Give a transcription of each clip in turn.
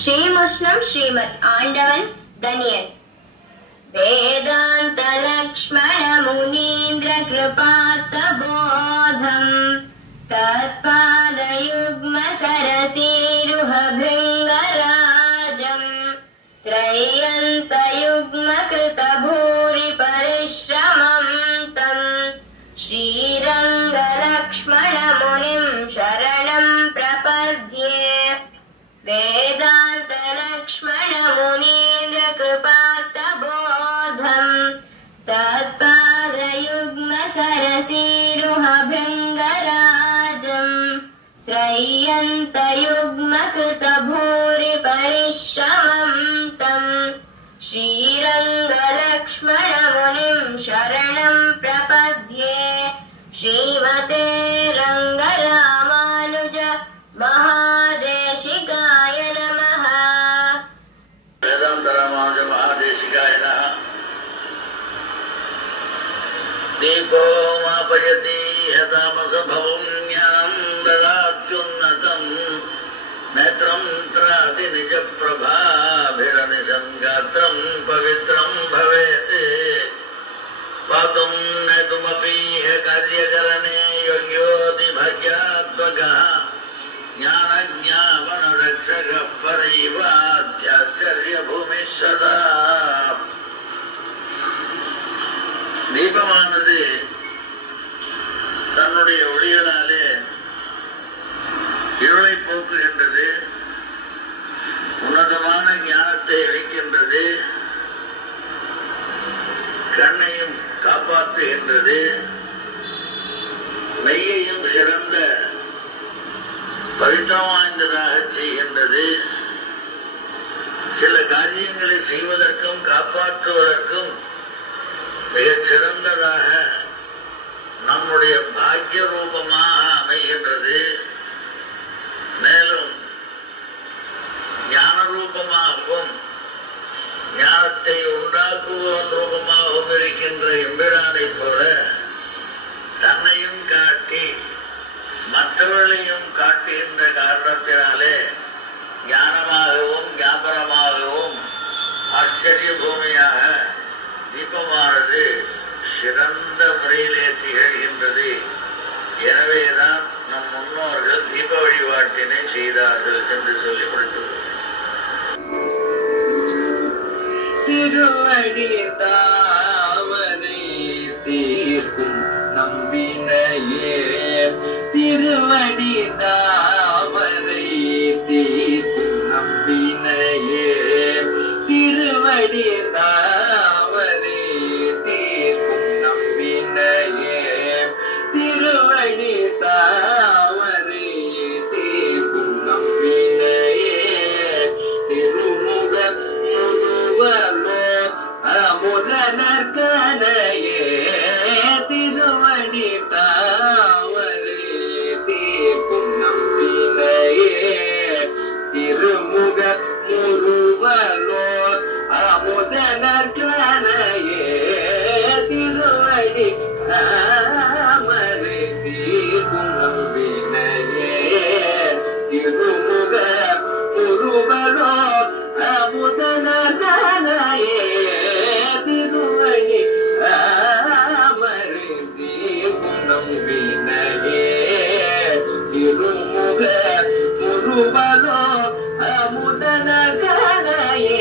ஸ்ரீமுஷ்ணம் ஸ்ரீமத் ஆண்டவன் தனியன். வேதாந்த லக்ஷ்மண முனீந்திர கிருபாத்த போதம் தத்பாத யுக்ம சரசீருஹ பிருங்கராஜம் த்ரையந்த யுக்ம கிருத பூரி பரிஸ்ரமம் தம் ஸ்ரீரங்க லக்ஷ்மண முனிம் சரணம் பிரபத்யே. வேதாந்த லக்ஷ்மண முனீந்திர கிருபாத்த போதம் தத்பாத யுக்ம சரசீருஹ பிருங்கராஜம் த்ரையந்த யுக்ம கிருத பூரி பரிஸ்ரமம் தம் ஸ்ரீரங்க லக்ஷ்மண முனிம் சரணம் பிரபத்யே. ஸ்ரீமதே ரங்க ராமானுஜ மகாதேசிகாய நமः. வேதாந்த ராமானுஜ மகாதேசிகாய நமः. தீபோ மாபயதி ஹதாமசபவம் ஞானம் ததாத்யுன்னதம் நேத்ரம் த்ராதி நிஜ பிரபாபிரநிசம் காத்ரம் பவித்ரம் பவேத் பாதும் நேதுமபி காரியகரணே யோக்யோதி பாக்யாத்மகः ஞானஞாபன ரக்ஷக பரைவாத்யாச்சரிய பூமி சதா. தீபமானது தன்னுடைய ஒளிகளாலே இருளை போக்குகின்றது, உன்னதமான ஞானத்தை அளிக்கின்றது, கண்ணையும் காப்பாற்றுகின்றது, மெய்யையும் சிறந்த பவித்திரம் வாய்ந்ததாக செய்கின்றது. சில காரியங்களை செய்வதற்கும் காப்பாற்றுவதற்கும் மிகச் சிறந்ததாக நம்முடைய பாக்கிய ரூபமாக அமைகின்றது. மேலும் ஞான ரூபமாகவும் ஞானத்தை உண்டாக்குவதன் ரூபமாகவும் இருக்கின்ற எம்பிரானை போல தன்னையும் காட்டி மற்றவர்களையும் காட்டுகின்ற காரணத்தினாலே ஞானமாகவும் ஞாபகமாகவும் ஆச்சரிய பூமியாக தீபமானது சிறந்த முறையிலே திகழ்கின்றது. எனவேதான் நம் முன்னோர்கள் தீப வழிபாட்டினை செய்தார்கள் என்று சொல்லி முடித்துள்ளோம். திருவடிதாவனை தீர்க்கும் நம்பினையே, திருவடிதாவனை தீர்க்கும் நம்பினையே, திருவடிதாவனை தீர்க்கும் நம்பினையே, திருவடிதாவனை தீர்க்கும் நம்பினையே, திருமுக முழுவலோ அமுதனற்கனையே, திருவடிதாவனை தீர்க்கும் நம்பினையே, திருமுக முழுவலோ அமுதனற்கனையே, திருவடி தாமரை தீர்க்கும் நம்பினையே, திருமுக முழுவலோ அமுதனற்கனையே, திருவடி தாமரை தீர்க்கும் நம்பினையே, திருமுக முழுவலோ அமுதனற்கனையே,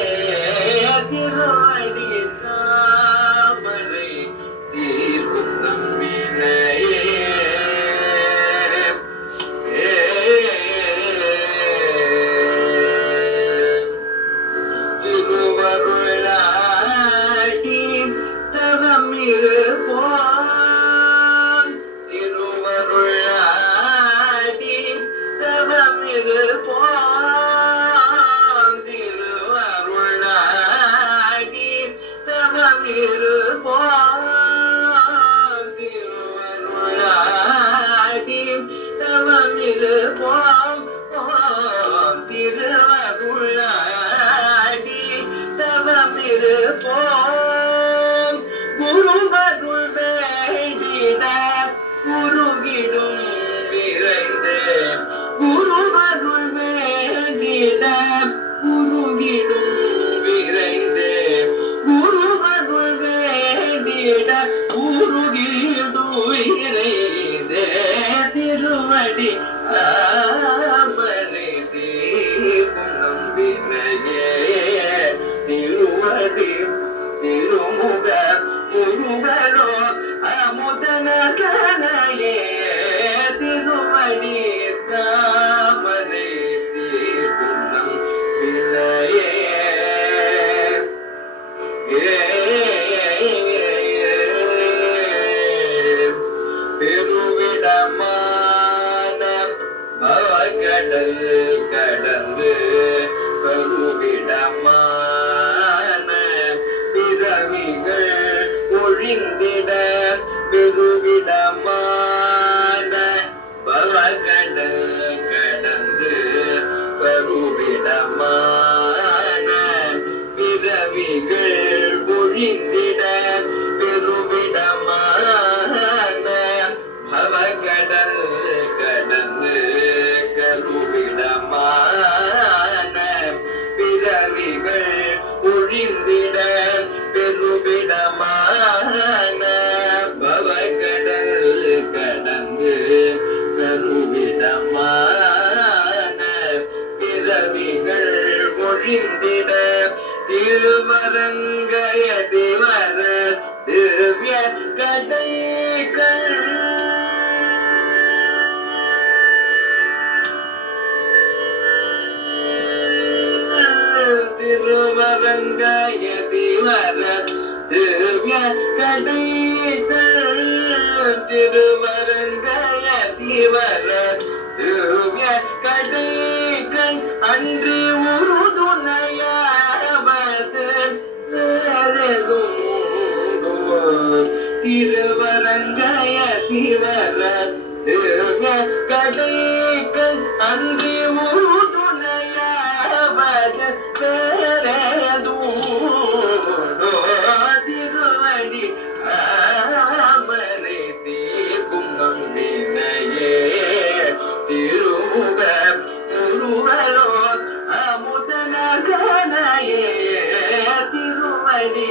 திருவடி தாமரை தீர்க்கும் நம்பினையே. திருவருளாடி தவம் இருப்போம், திருவருளாடி தவம் இருப்போம், திருவருளாடி தவம் இருப்போம், திருவருளாடி தவம் இருப்போம், திருவருளாடி தவம் இருப்போம். குருவருள் வேண்டிட குருகிடும் விரைந்து, குருவருள் வேண்டிட உருகிடும் விரைந்தே குருவருள் வேண்டிட உருகிடும் விரைந்தே திருவடி ஆமரை தீர்க்கும் நம்பினையே திருவடி திருமுக முருகனோ அமுதனே திருவடி தாமரை தீர்க்கும் நம்பினையே பெருவிடமான பவகடல் கடந்து பெருவிடமான பிறவிகள் ஒழிந்திட பெருவிடமான பவகடல் கடந்து பெருவிடமான பிறவிகள் ஒழிந்திட பெருவிடமான பவகடல் கடந்து கருவிடமான பிறவிகள் ஒழிந்திட பெருவிடமான பவகடல் கடந்து கருவிடமான பிறவிகள் ஒழிந்திட திருவரங்கய திவர திவ்ய கடைகள் திருவரங்கய திவர திவ்ய கடைகள் திருவரங்கய திவர திவ்ய கடைகள் அன்றி உறுதுணையாவது திருவரங்கய திவர திவ்ய கடைகள் அன்றி உறுதுணையாவது திருவடி ஆமரை தீர்க்கும் நம்பினையே திருமுக முருகனோ அமுதனே திருவடி